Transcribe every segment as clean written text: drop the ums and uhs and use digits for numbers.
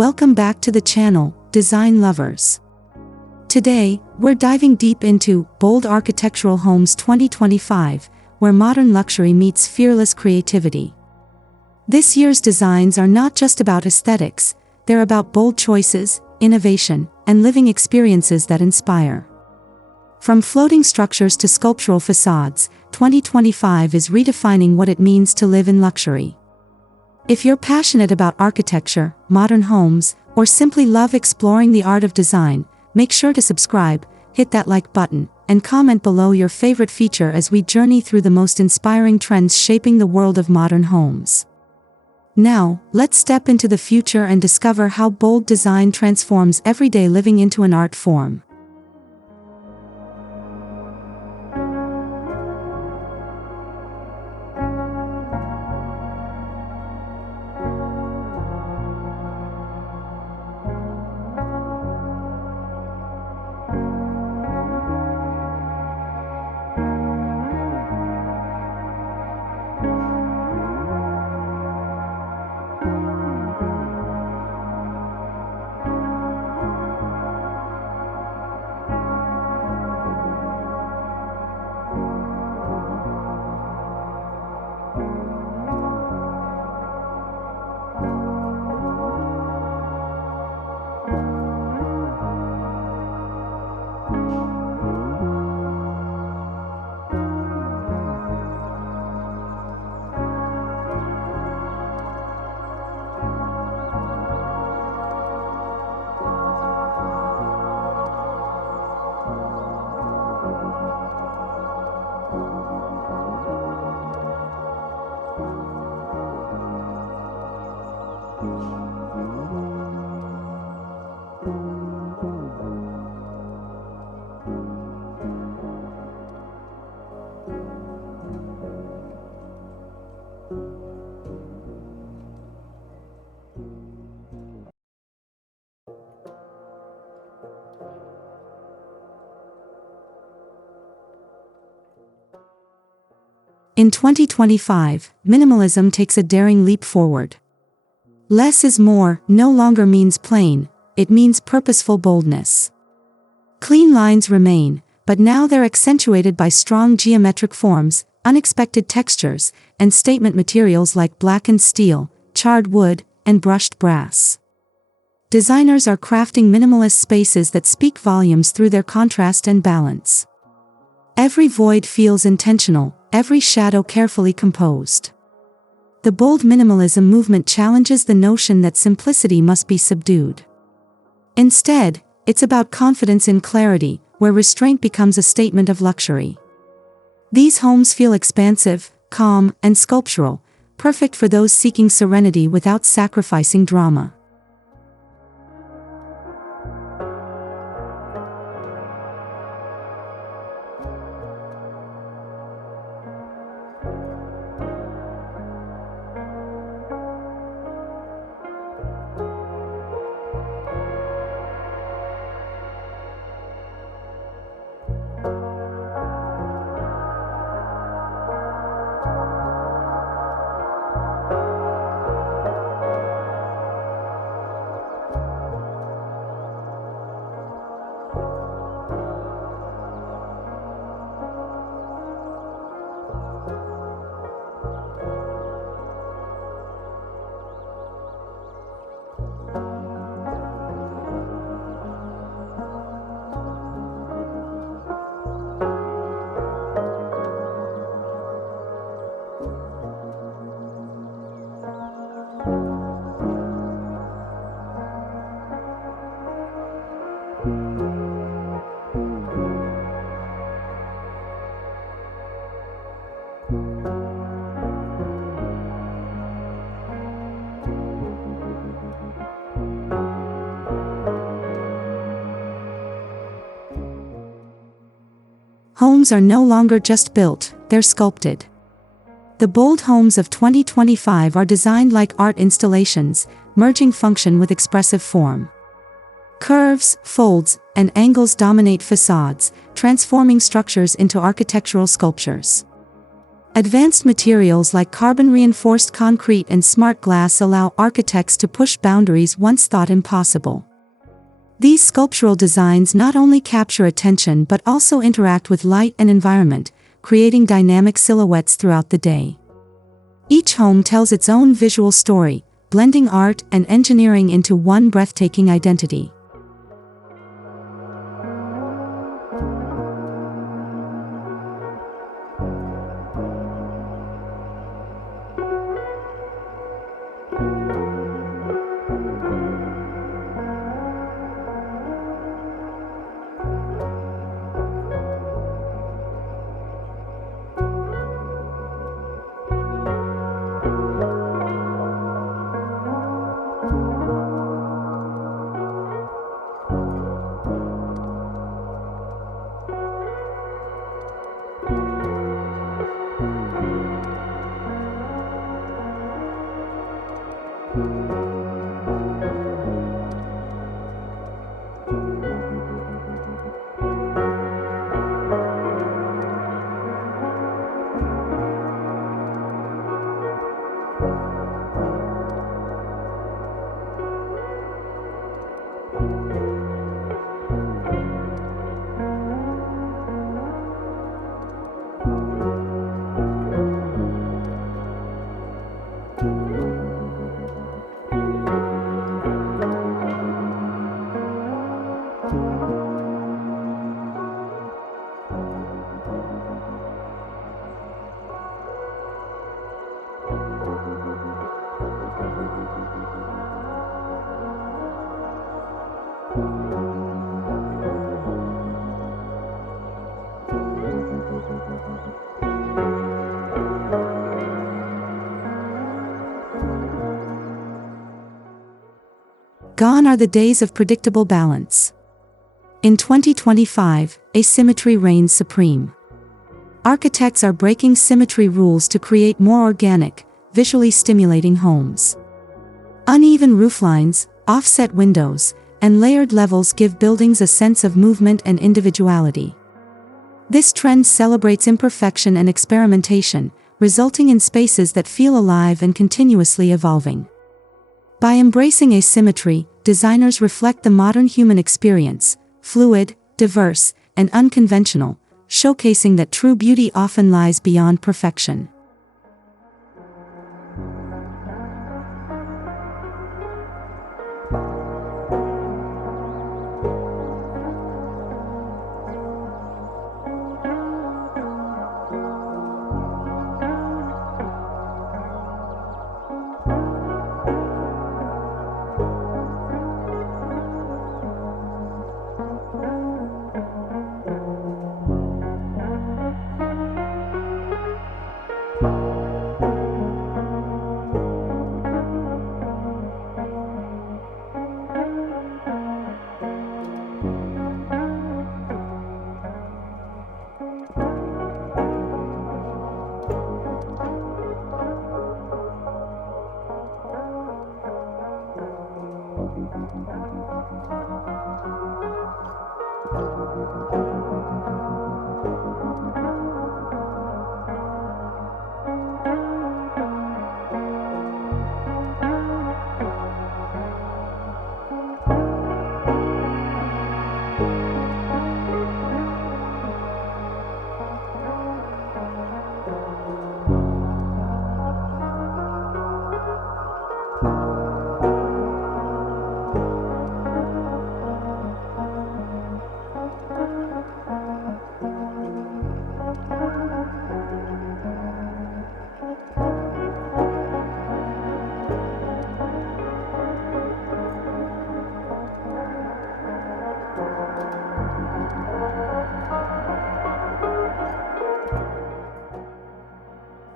Welcome back to the channel, Design Lovers. Today, we're diving deep into Bold Architectural Homes 2025, where modern luxury meets fearless creativity. This year's designs are not just about aesthetics, they're about bold choices, innovation, and living experiences that inspire. From floating structures to sculptural facades, 2025 is redefining what it means to live in luxury. If you're passionate about architecture, modern homes, or simply love exploring the art of design, make sure to subscribe, hit that like button, and comment below your favorite feature as we journey through the most inspiring trends shaping the world of modern homes. Now, let's step into the future and discover how bold design transforms everyday living into an art form. In 2025, minimalism takes a daring leap forward. Less is more no longer means plain, it means purposeful boldness. Clean lines remain, but now they're accentuated by strong geometric forms, unexpected textures, and statement materials like blackened steel, charred wood, and brushed brass. Designers are crafting minimalist spaces that speak volumes through their contrast and balance. Every void feels intentional, every shadow carefully composed. The bold minimalism movement challenges the notion that simplicity must be subdued. Instead, it's about confidence in clarity, where restraint becomes a statement of luxury. These homes feel expansive, calm, and sculptural, perfect for those seeking serenity without sacrificing drama. Homes are no longer just built, they're sculpted. The bold homes of 2025 are designed like art installations, merging function with expressive form. Curves, folds, and angles dominate facades, transforming structures into architectural sculptures. Advanced materials like carbon-reinforced concrete and smart glass allow architects to push boundaries once thought impossible. These sculptural designs not only capture attention but also interact with light and environment, creating dynamic silhouettes throughout the day. Each home tells its own visual story, blending art and engineering into one breathtaking identity. Gone are the days of predictable balance. In 2025, asymmetry reigns supreme. Architects are breaking symmetry rules to create more organic, visually stimulating homes. Uneven rooflines, offset windows, and layered levels give buildings a sense of movement and individuality. This trend celebrates imperfection and experimentation, resulting in spaces that feel alive and continuously evolving. By embracing asymmetry, designers reflect the modern human experience, fluid, diverse, and unconventional, showcasing that true beauty often lies beyond perfection.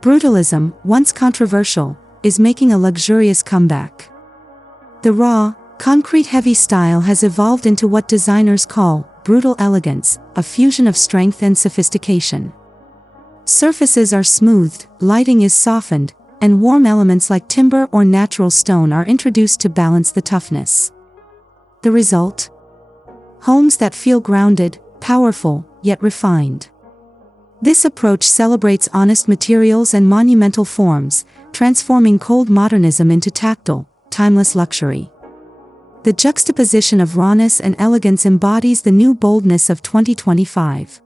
Brutalism, once controversial, is making a luxurious comeback. The raw, concrete-heavy style has evolved into what designers call brutal elegance, a fusion of strength and sophistication. Surfaces are smoothed, lighting is softened, and warm elements like timber or natural stone are introduced to balance the toughness. The result? Homes that feel grounded, powerful, yet refined. This approach celebrates honest materials and monumental forms, transforming cold modernism into tactile, timeless luxury. The juxtaposition of rawness and elegance embodies the new boldness of 2025.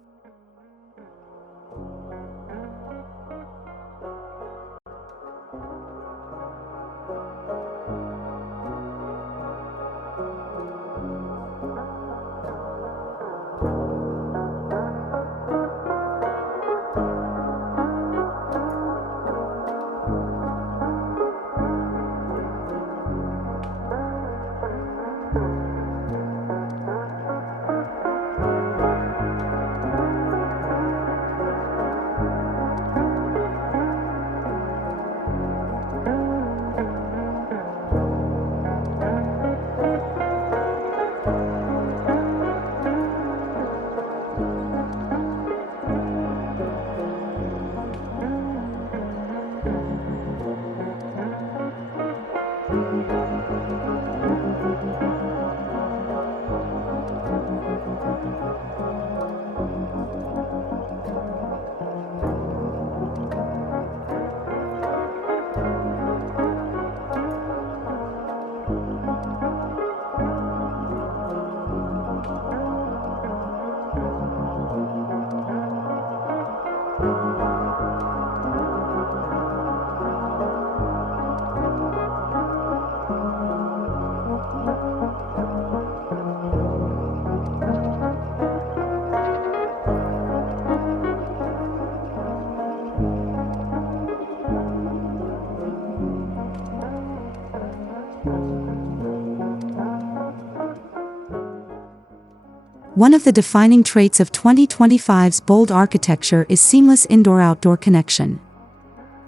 One of the defining traits of 2025's bold architecture is seamless indoor-outdoor connection.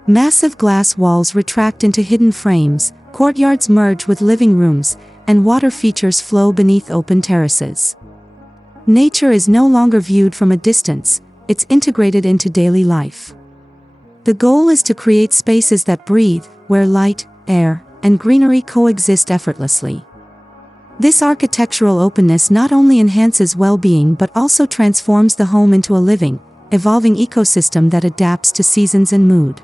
Massive glass walls retract into hidden frames, courtyards merge with living rooms, and water features flow beneath open terraces. Nature is no longer viewed from a distance, it's integrated into daily life. The goal is to create spaces that breathe, where light, air, and greenery coexist effortlessly. This architectural openness not only enhances well-being but also transforms the home into a living, evolving ecosystem that adapts to seasons and mood.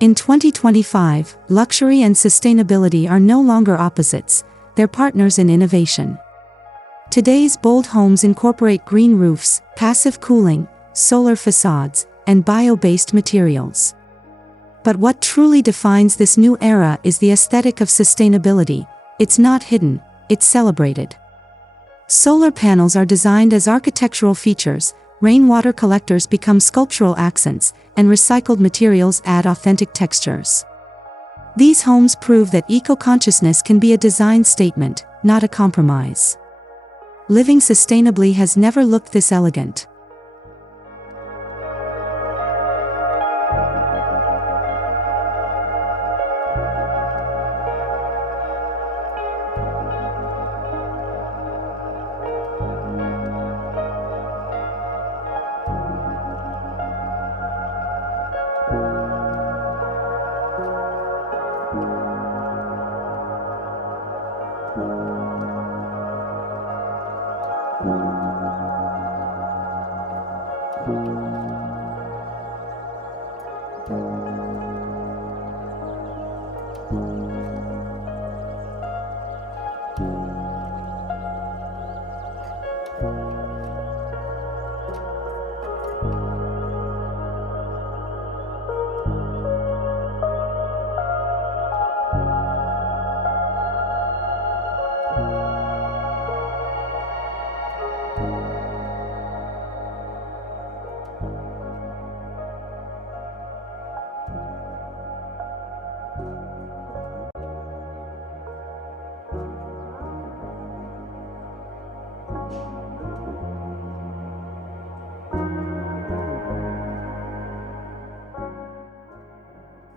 In 2025, luxury and sustainability are no longer opposites, they're partners in innovation. Today's bold homes incorporate green roofs, passive cooling, solar facades, and bio-based materials. But what truly defines this new era is the aesthetic of sustainability. It's not hidden, it's celebrated. Solar panels are designed as architectural features, rainwater collectors become sculptural accents, and recycled materials add authentic textures. These homes prove that eco-consciousness can be a design statement, not a compromise. living sustainably has never looked this elegant.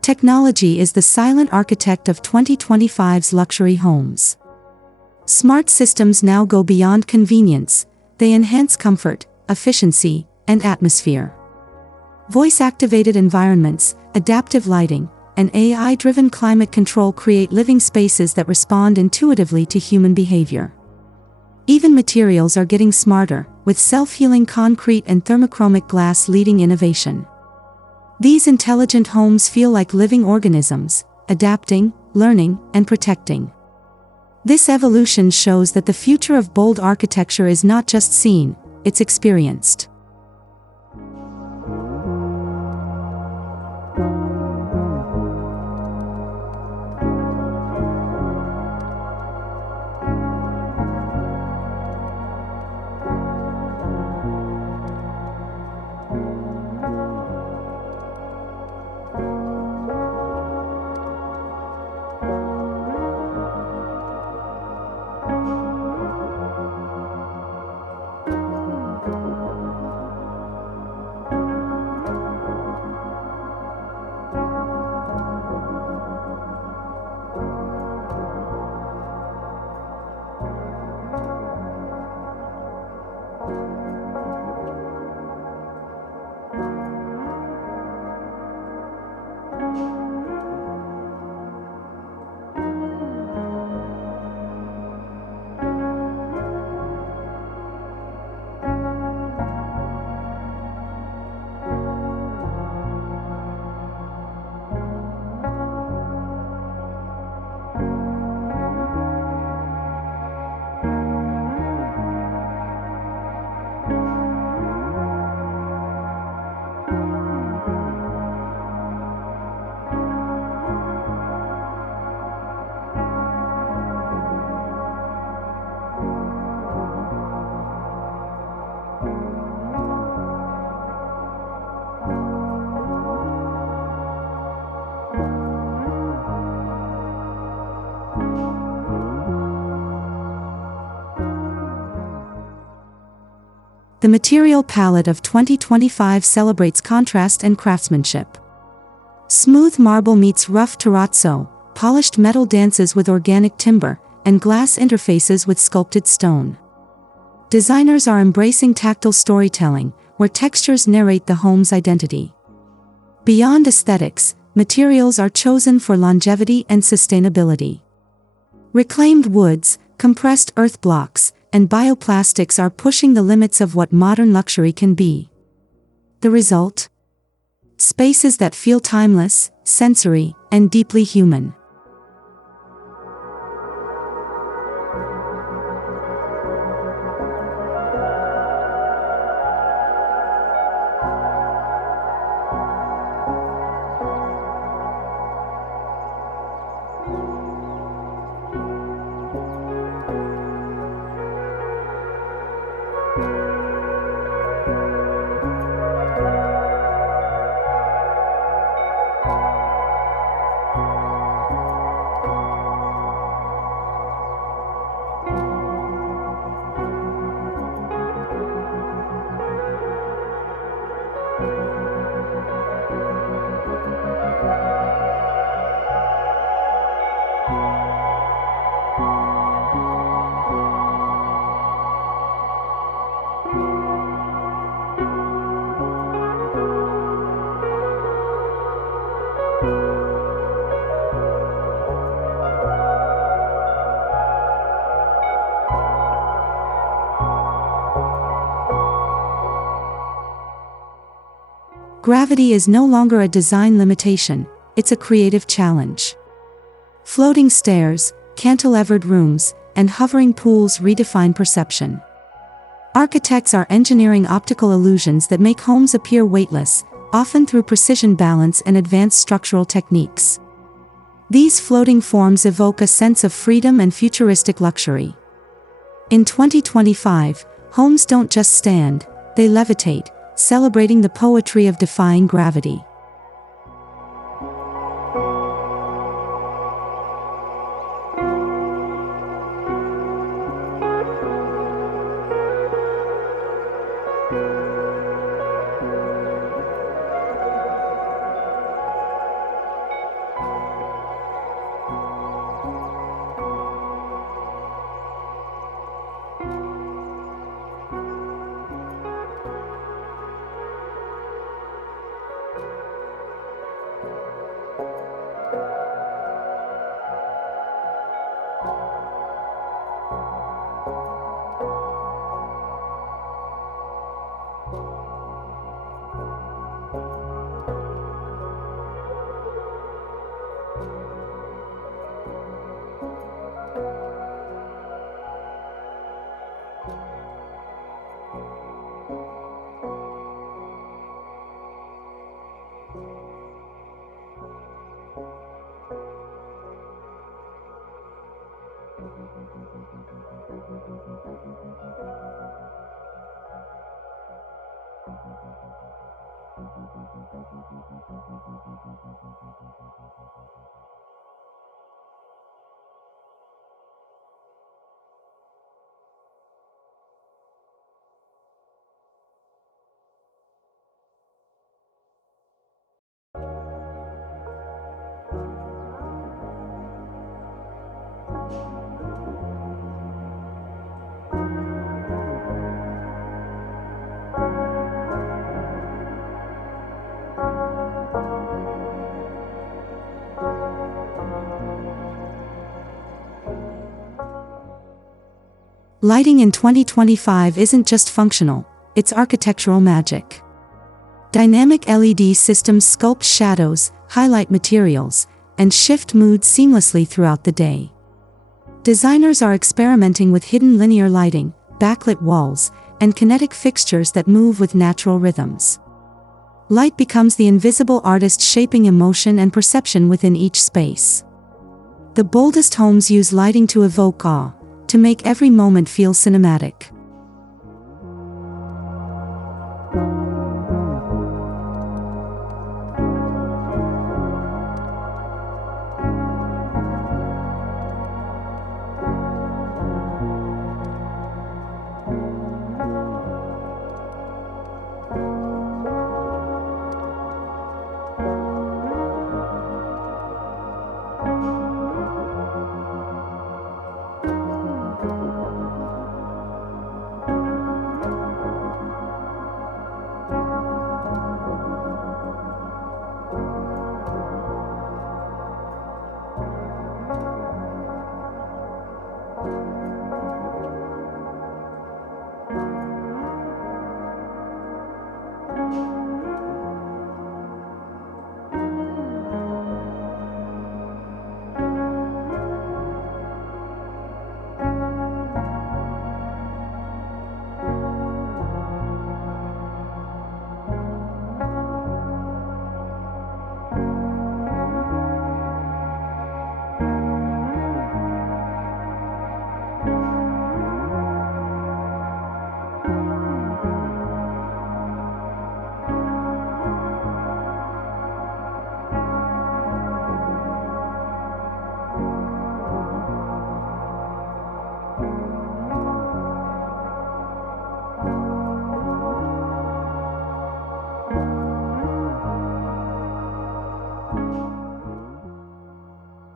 Technology is the silent architect of 2025's luxury homes. Smart systems now go beyond convenience, they enhance comfort, efficiency, and atmosphere. Voice-activated environments, adaptive lighting, and AI-driven climate control create living spaces that respond intuitively to human behavior. Even materials are getting smarter, with self-healing concrete and thermochromic glass leading innovation. These intelligent homes feel like living organisms, adapting, learning, and protecting. This evolution shows that the future of bold architecture is not just seen, it's experienced. The material palette of 2025 celebrates contrast and craftsmanship. Smooth marble meets rough terrazzo, polished metal dances with organic timber, and glass interfaces with sculpted stone. Designers are embracing tactile storytelling, where textures narrate the home's identity. Beyond aesthetics, materials are chosen for longevity and sustainability. Reclaimed woods, compressed earth blocks, and bioplastics are pushing the limits of what modern luxury can be. The result? Spaces that feel timeless, sensory, and deeply human. Gravity is no longer a design limitation, it's a creative challenge. Floating stairs, cantilevered rooms, and hovering pools redefine perception. Architects are engineering optical illusions that make homes appear weightless, often through precision balance and advanced structural techniques. These floating forms evoke a sense of freedom and futuristic luxury. In 2025, homes don't just stand, they levitate, celebrating the poetry of defying gravity. Lighting in 2025 isn't just functional, it's architectural magic. Dynamic LED systems sculpt shadows, highlight materials, and shift mood seamlessly throughout the day. Designers are experimenting with hidden linear lighting, backlit walls, and kinetic fixtures that move with natural rhythms. Light becomes the invisible artist shaping emotion and perception within each space. The boldest homes use lighting to evoke awe, to make every moment feel cinematic.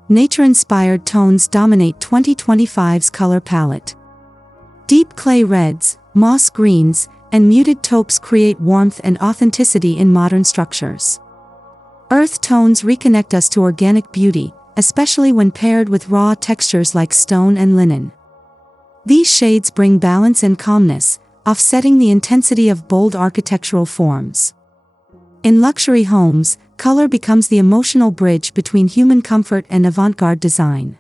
Nature-inspired tones dominate 2025's color palette. Deep clay reds, moss greens, and muted taupes create warmth and authenticity in modern structures. Earth tones reconnect us to organic beauty, especially when paired with raw textures like stone and linen. These shades bring balance and calmness, offsetting the intensity of bold architectural forms. In luxury homes, color becomes the emotional bridge between human comfort and avant-garde design.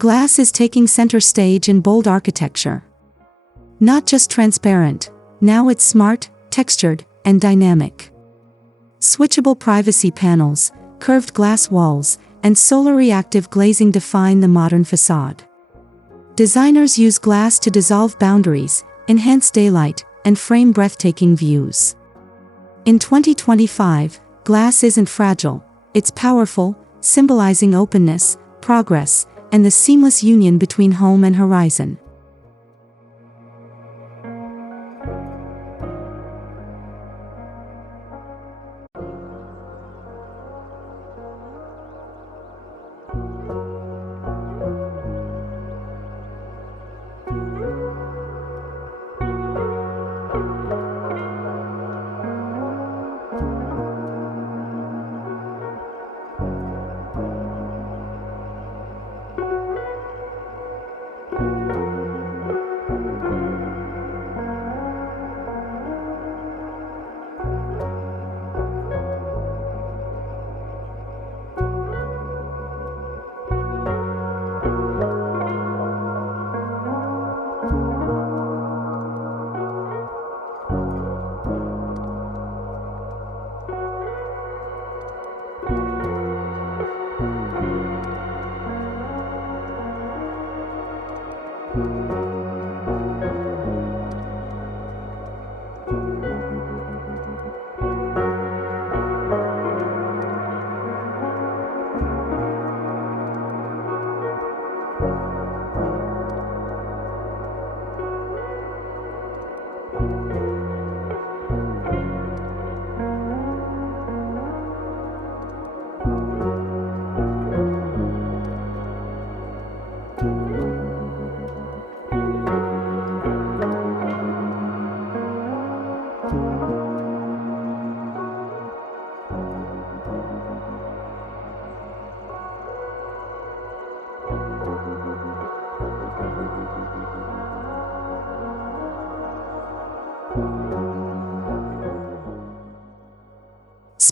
Glass is taking center stage in bold architecture. Not just transparent, now it's smart, textured, and dynamic. Switchable privacy panels, curved glass walls, and solar reactive glazing define the modern facade. Designers use glass to dissolve boundaries, enhance daylight, and frame breathtaking views. In 2025, glass isn't fragile, it's powerful, symbolizing openness, progress, and the seamless union between home and horizon.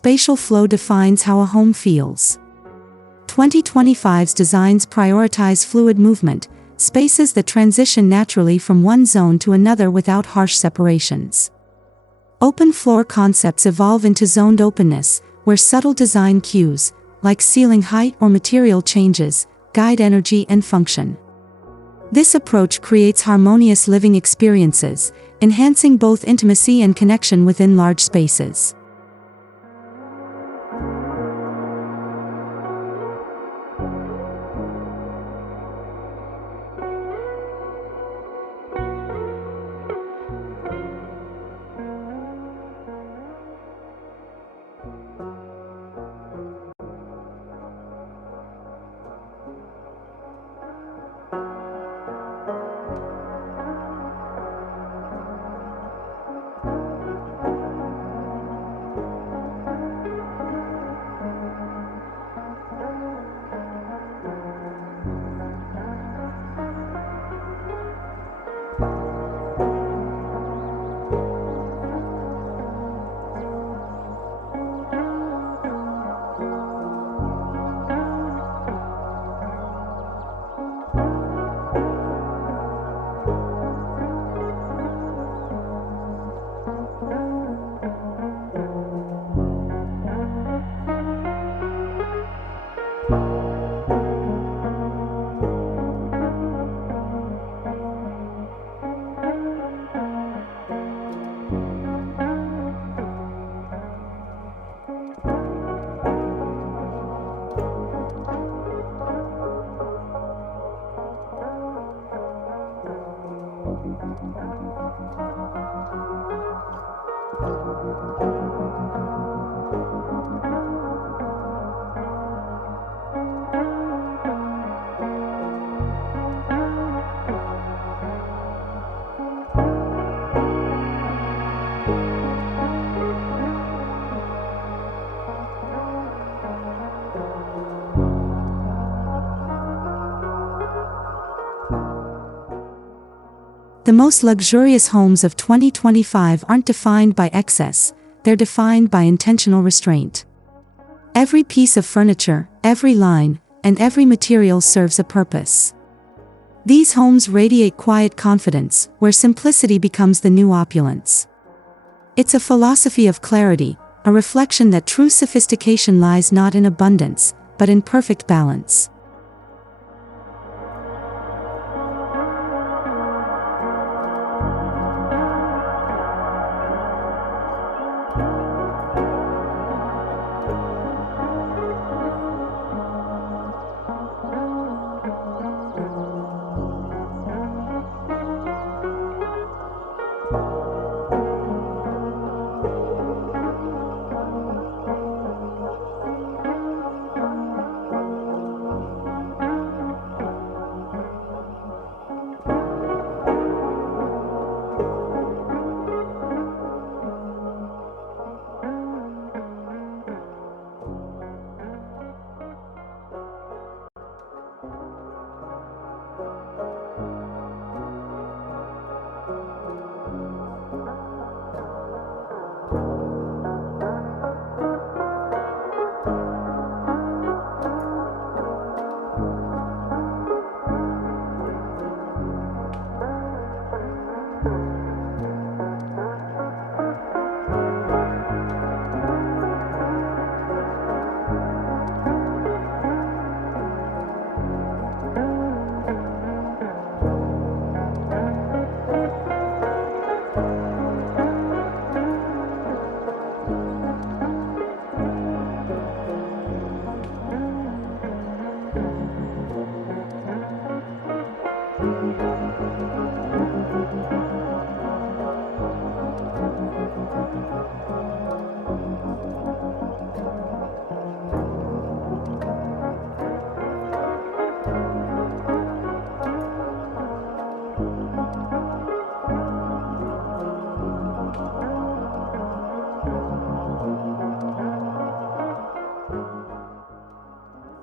Spatial flow defines how a home feels. 2025's designs prioritize fluid movement, spaces that transition naturally from one zone to another without harsh separations. Open floor concepts evolve into zoned openness, where subtle design cues, like ceiling height or material changes, guide energy and function. This approach creates harmonious living experiences, enhancing both intimacy and connection within large spaces. The most luxurious homes of 2025 aren't defined by excess, they're defined by intentional restraint. Every piece of furniture, every line, and every material serves a purpose. These homes radiate quiet confidence, where simplicity becomes the new opulence. It's a philosophy of clarity, a reflection that true sophistication lies not in abundance, but in perfect balance.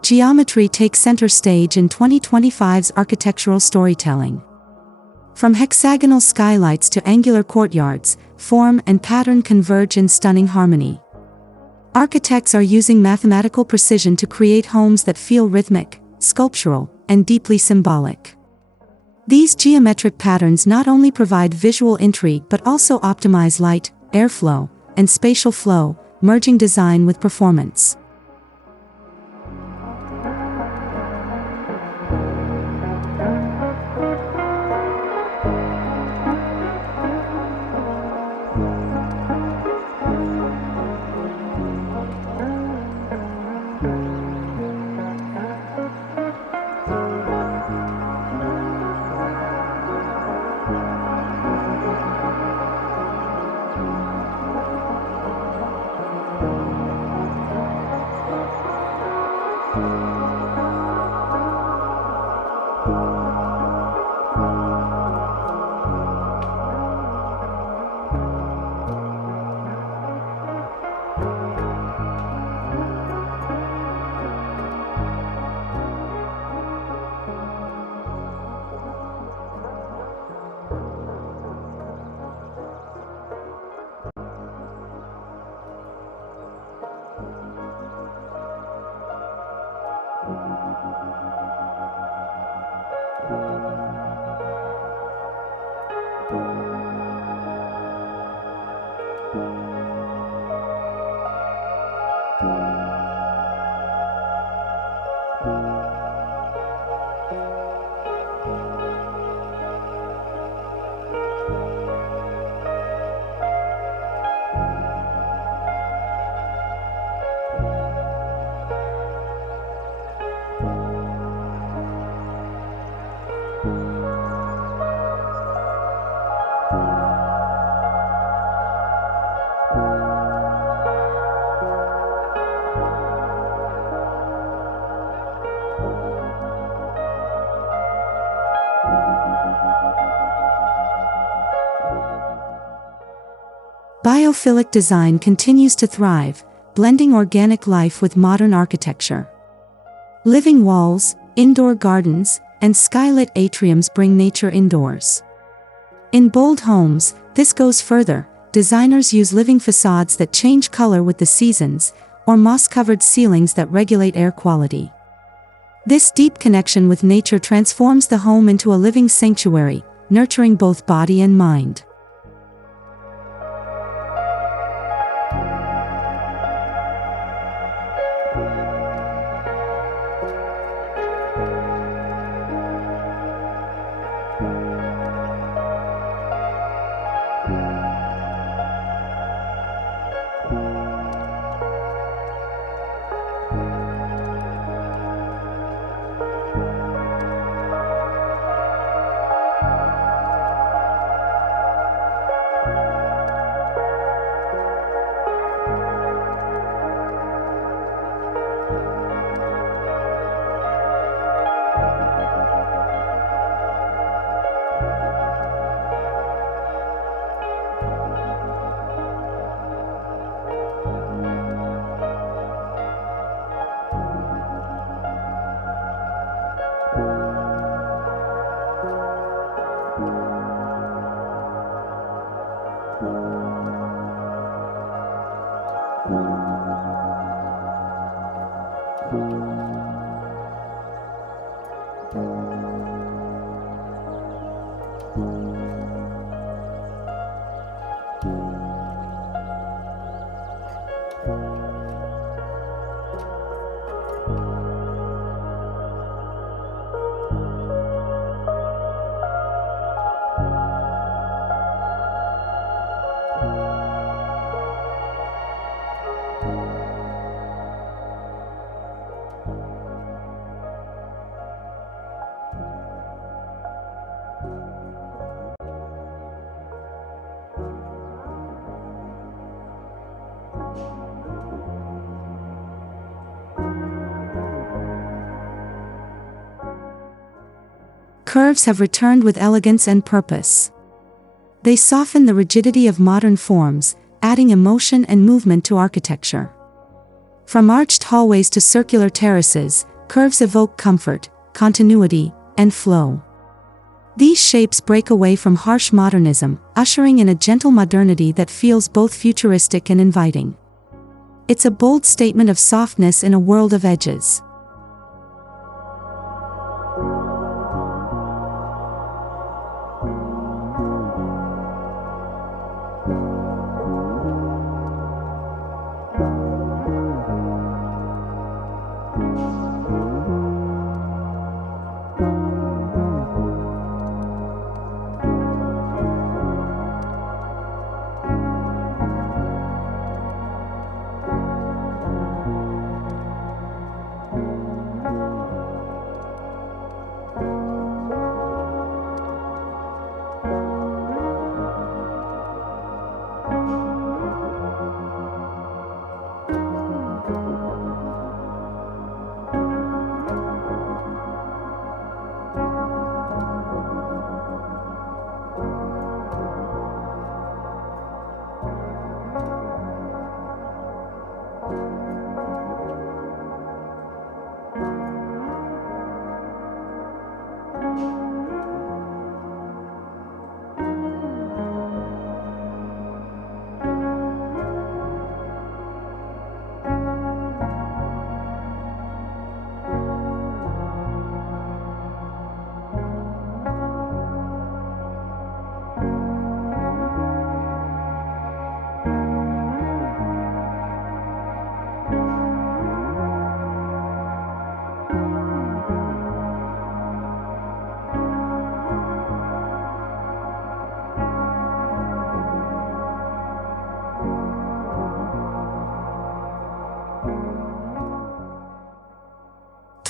Geometry takes center stage in 2025's architectural storytelling. From hexagonal skylights to angular courtyards, form and pattern converge in stunning harmony. Architects are using mathematical precision to create homes that feel rhythmic, sculptural, and deeply symbolic. These geometric patterns not only provide visual intrigue but also optimize light, airflow, and spatial flow, merging design with performance. Biophilic design continues to thrive, blending organic life with modern architecture. Living walls, indoor gardens, and skylit atriums bring nature indoors. In bold homes, this goes further. Designers use living facades that change color with the seasons, or moss-covered ceilings that regulate air quality. This deep connection with nature transforms the home into a living sanctuary, nurturing both body and mind. Curves have returned with elegance and purpose. They soften the rigidity of modern forms, adding emotion and movement to architecture. From arched hallways to circular terraces, curves evoke comfort, continuity, and flow. These shapes break away from harsh modernism, ushering in a gentle modernity that feels both futuristic and inviting. It's a bold statement of softness in a world of edges.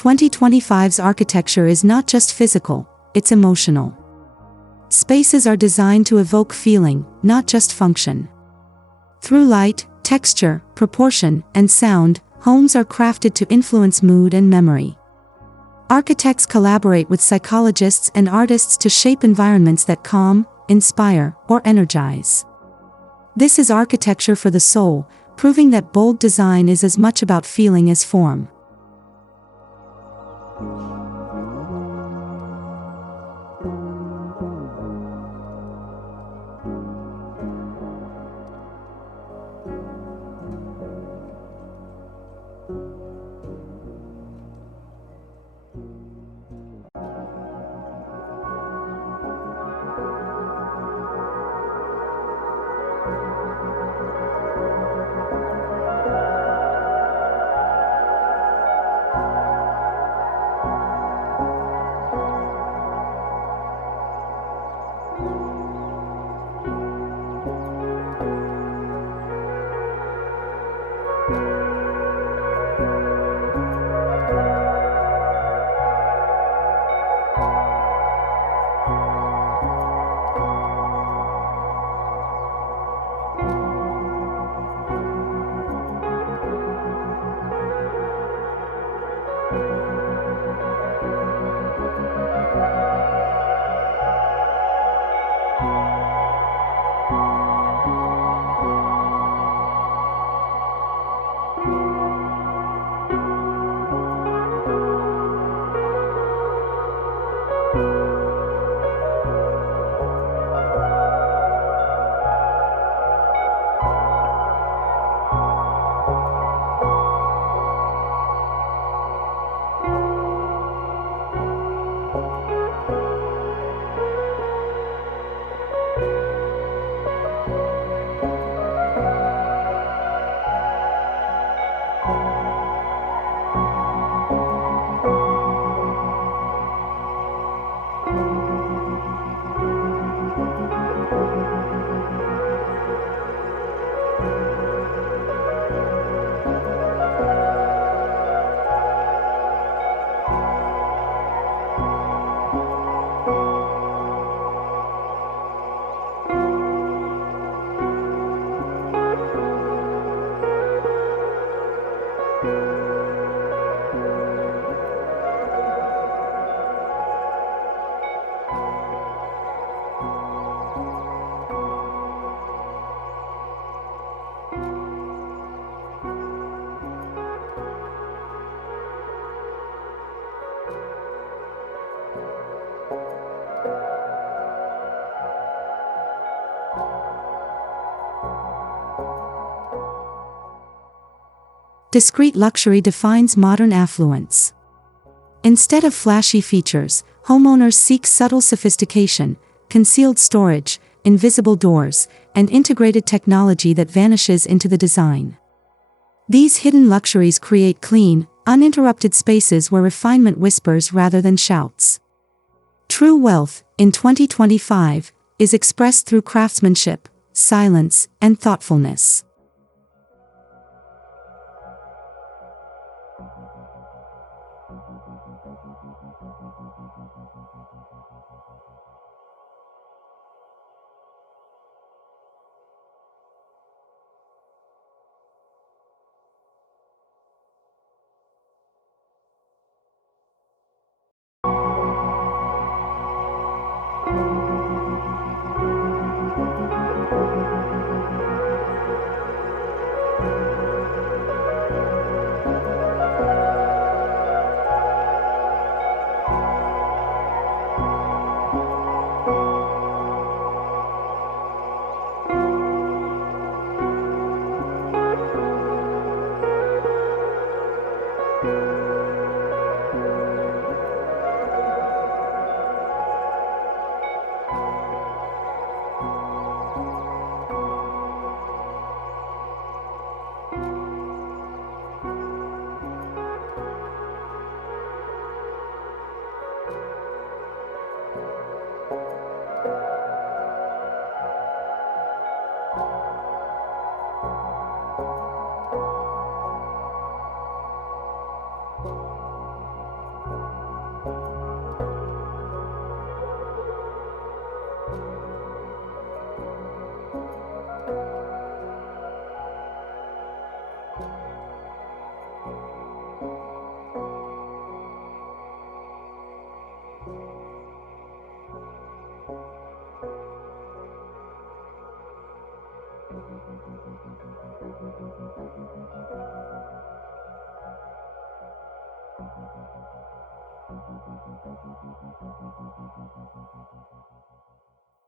2025's architecture is not just physical, it's emotional. Spaces are designed to evoke feeling, not just function. Through light, texture, proportion, and sound, homes are crafted to influence mood and memory. Architects collaborate with psychologists and artists to shape environments that calm, inspire, or energize. This is architecture for the soul, proving that bold design is as much about feeling as form. Discreet luxury defines modern affluence. Instead of flashy features, homeowners seek subtle sophistication, concealed storage, invisible doors, and integrated technology that vanishes into the design. These hidden luxuries create clean, uninterrupted spaces where refinement whispers rather than shouts. True wealth, in 2025, is expressed through craftsmanship, silence, and thoughtfulness.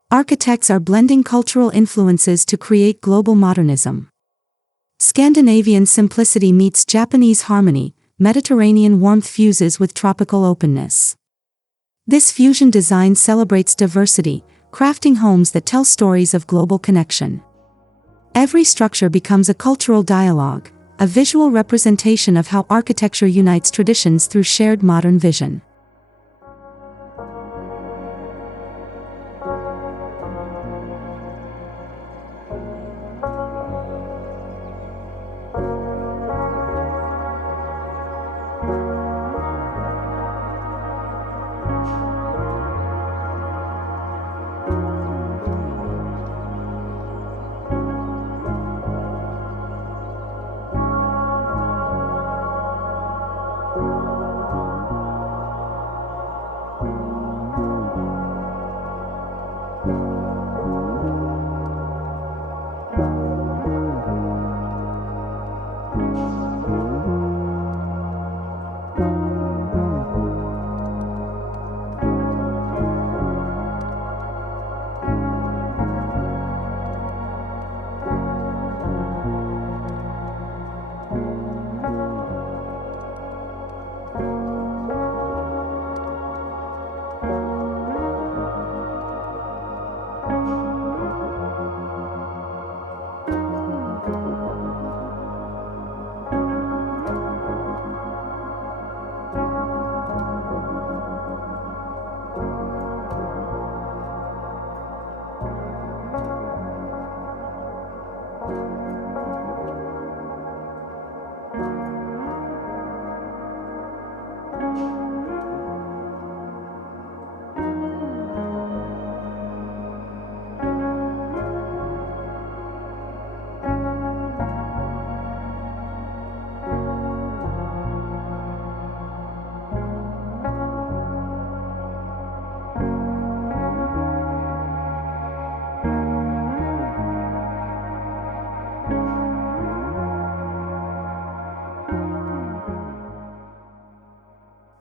Architects are blending cultural influences to create global modernism. Scandinavian simplicity meets Japanese harmony, Mediterranean warmth fuses with tropical openness. This fusion design celebrates diversity, crafting homes that tell stories of global connection. Every structure becomes a cultural dialogue, a visual representation of how architecture unites traditions through shared modern vision.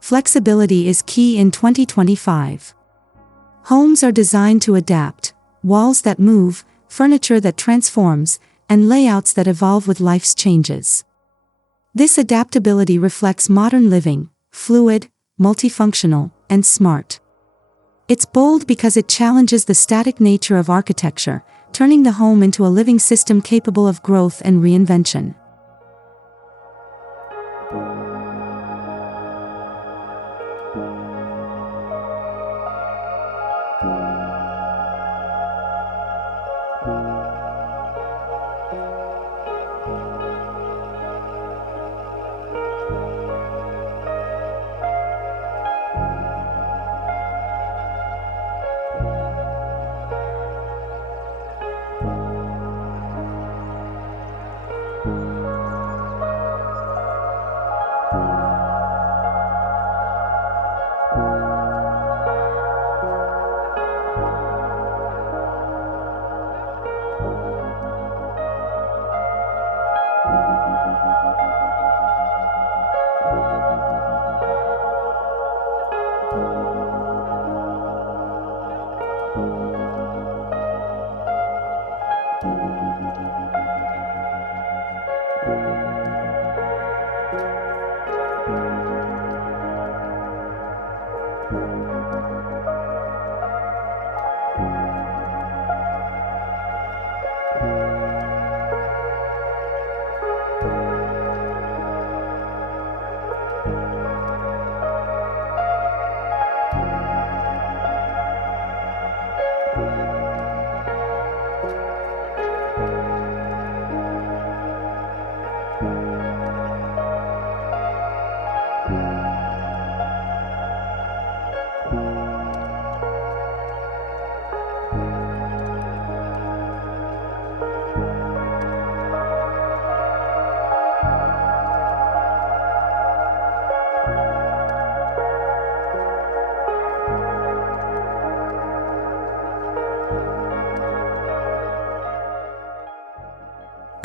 Flexibility is key in 2025. Homes are designed to adapt, walls that move, furniture that transforms, and layouts that evolve with life's changes. This adaptability reflects modern living, fluid, multifunctional, and smart. It's bold because it challenges the static nature of architecture, turning the home into a living system capable of growth and reinvention.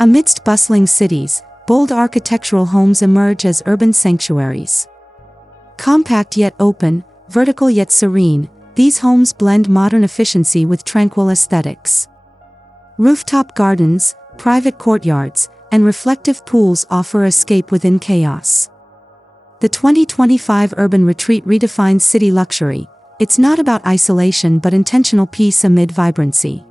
Amidst bustling cities, bold architectural homes emerge as urban sanctuaries. Compact yet open, vertical yet serene, these homes blend modern efficiency with tranquil aesthetics. Rooftop gardens, private courtyards, and reflective pools offer escape within chaos. The 2025 Urban Retreat redefines city luxury. It's not about isolation but intentional peace amid vibrancy.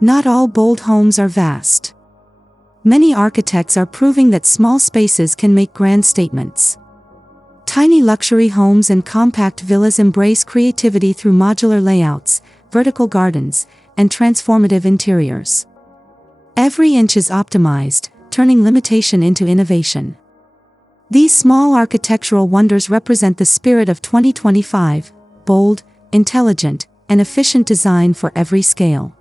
Not all bold homes are vast. Many architects are proving that small spaces can make grand statements. Tiny luxury homes and compact villas embrace creativity through modular layouts, vertical gardens, and transformative interiors. Every inch is optimized, turning limitation into innovation. These small architectural wonders represent the spirit of 2025, bold, intelligent, and efficient design for every scale.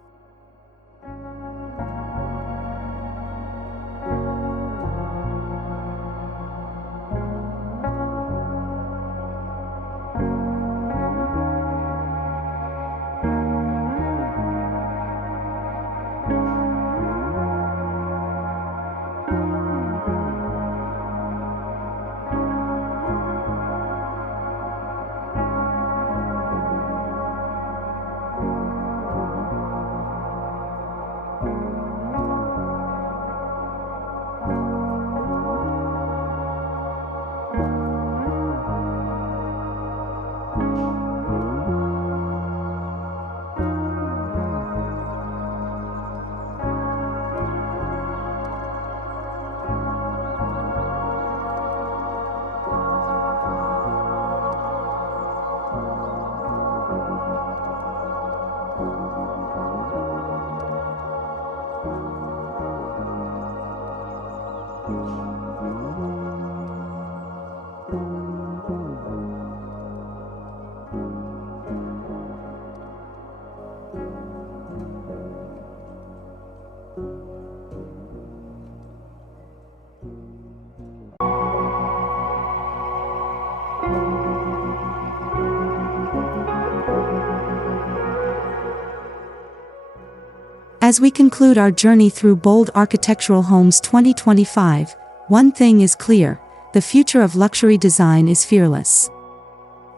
As we conclude our journey through Bold Architectural Homes 2025, one thing is clear: the future of luxury design is fearless.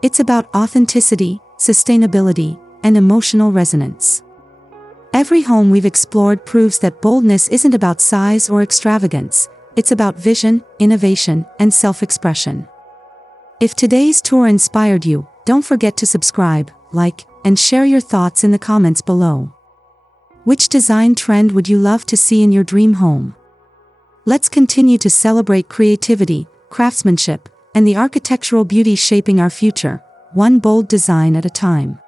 It's about authenticity, sustainability, and emotional resonance. Every home we've explored proves that boldness isn't about size or extravagance, it's about vision, innovation, and self-expression. If today's tour inspired you, don't forget to subscribe, like, and share your thoughts in the comments below. Which design trend would you love to see in your dream home? Let's continue to celebrate creativity, craftsmanship, and the architectural beauty shaping our future, one bold design at a time.